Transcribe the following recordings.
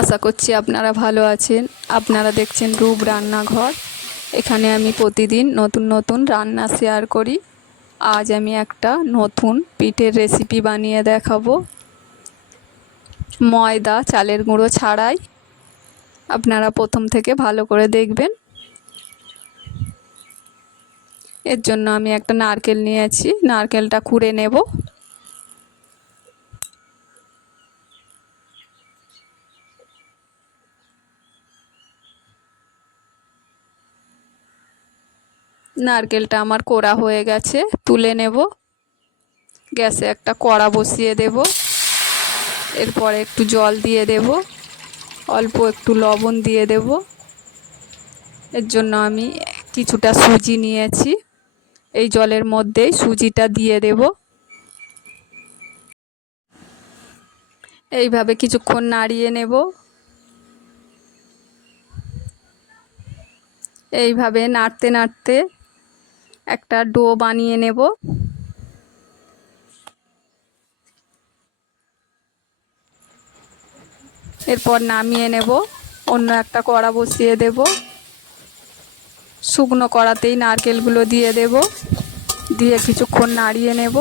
আশা করছি আপনারা ভালো আছেন। আপনারা দেখছেন রূপ রান্নাঘর। এখানে আমি প্রতিদিন নতুন নতুন রান্না শেয়ার করি। আজ আমি একটা নতুন পিঠের রেসিপি বানিয়ে দেখাবো, ময়দা চালের গুঁড়ো ছাড়াই। আপনারা প্রথম থেকে ভালো করে দেখবেন। এর জন্য আমি একটা নারকেল নিয়েছি, নারকেলটা কুড়ে নেব। নারকেলটা আমার কোড়া হয়ে গেছে, তুলে নেব। গ্যাসে একটা কড়া বসিয়ে দেব। এরপরে একটু জল দিয়ে দেব, অল্প একটু লবণ দিয়ে দেব। এর জন্য আমি কিছুটা সুজি নিয়েছি, এই জলের মধ্যেই সুজিটা দিয়ে দেব। এইভাবে কিছুক্ষণ নাড়িয়ে নেব। এইভাবে নাড়তে নাড়তে একটা ডো বানিয়ে নেব। এরপর নামিয়ে নেব, অন্য একটা কড়া বসিয়ে দেব। শুকনো কড়াতেই নারকেলগুলো দিয়ে দেব, দিয়ে কিছুক্ষণ নাড়িয়ে নেব।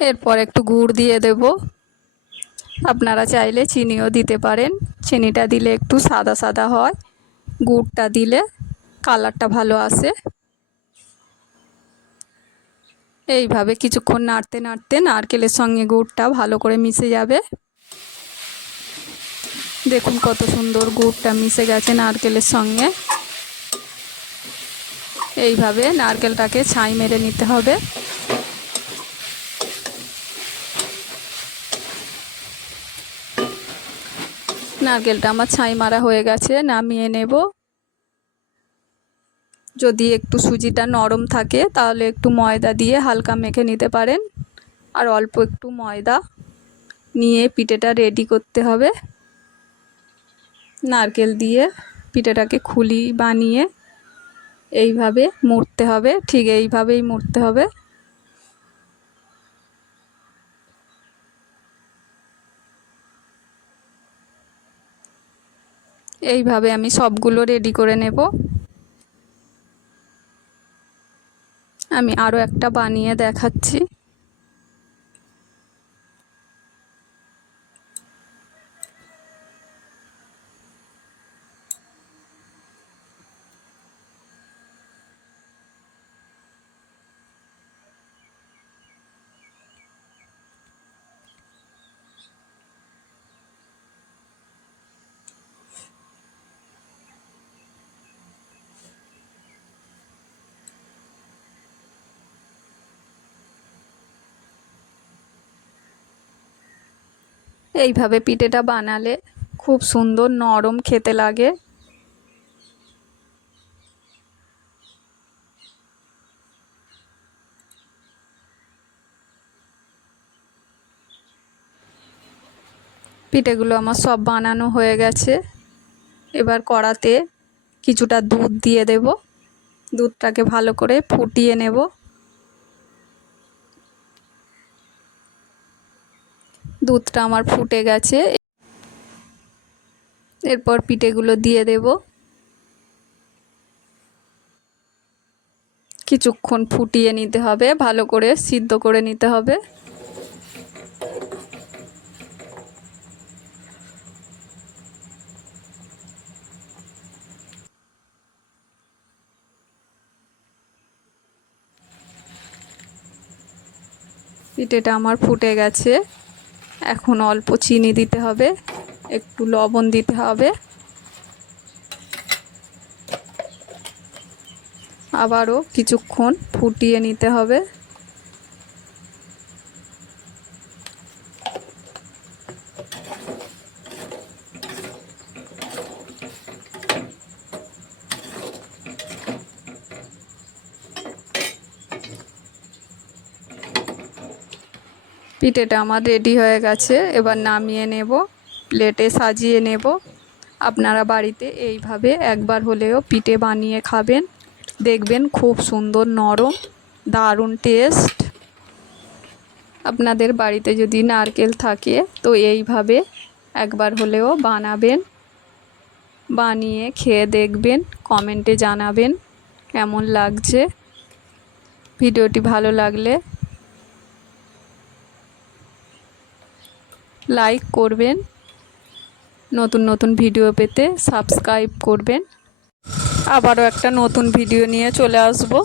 এরপর একটু গুড় দিয়ে দেব। আপনারা চাইলে চিনিও দিতে পারেন, চিনিটা দিলে একটু সাদা সাদা হয়, গুড়টা দিলে কালারটা ভালো আসে। এইভাবে কিছুক্ষণ নাড়তে নাড়তে নারকেলের সঙ্গে গুড়টা ভালো করে মিশে যাবে। দেখুন কত সুন্দর গুড়টা মিশে গেছে নারকেলের সঙ্গে। এইভাবে নারকেলটাকে ছাই মেরে নিতে হবে। নারকেলটা আমার ছাই মারা হয়ে গেছে, নামিয়ে নেব। যদি একটু সুজিটা নরম থাকে তাহলে একটু ময়দা দিয়ে হালকা মেখে নিতে পারেন। আর অল্প একটু ময়দা নিয়ে পিঠেটা রেডি করতে হবে। নারকেল দিয়ে পিঠেটাকে খুলি বানিয়ে এইভাবে মুড়তে হবে, ঠিক এইভাবেই মুড়তে হবে। এইভাবে আমি সবগুলো রেডি করে নেব। আমি আরও একটা বানিয়ে দেখাচ্ছি। এইভাবে পিঠেটা বানালে খুব সুন্দর নরম খেতে লাগে। পিঠেগুলো আমার সব বানানো হয়ে গেছে। এবার কড়াতে কিছুটা দুধ দিয়ে দেব, দুধটাকে ভালো করে ফুটিয়ে নেব। দুধটা আমার ফুটে গেছে। এরপর পিঠেগুলো দিয়ে দেব, কিছুক্ষণ ফুটিয়ে নিতে হবে, ভালো করে সিদ্ধ করে নিতে হবে। পিঠেটা আমার ফুটে গেছে। এখন অল্প চিনি দিতে হবে, একটু লবণ দিতে হবে, আবারও কিছুক্ষণ ফুটিয়ে নিতে হবে। পিঠেটা আমার রেডি হয়ে গেছে, এবার নামিয়ে নেব, প্লেটে সাজিয়ে নেব। আপনারা বাড়িতে এইভাবে একবার হলেও পিঠে বানিয়ে খাবেন, দেখবেন খুব সুন্দর নরম, দারুণ টেস্ট। আপনাদের বাড়িতে যদি নারকেল থাকে তো এইভাবে একবার হলেও বানাবেন, বানিয়ে খেয়ে দেখবেন, কমেন্টে জানাবেন কেমন লাগছে। ভিডিওটি ভালো লাগলে লাইক করবেন, নতুন নতুন ভিডিও পেতে সাবস্ক্রাইব করবেন। আবারও একটা নতুন ভিডিও নিয়ে চলে আসবো।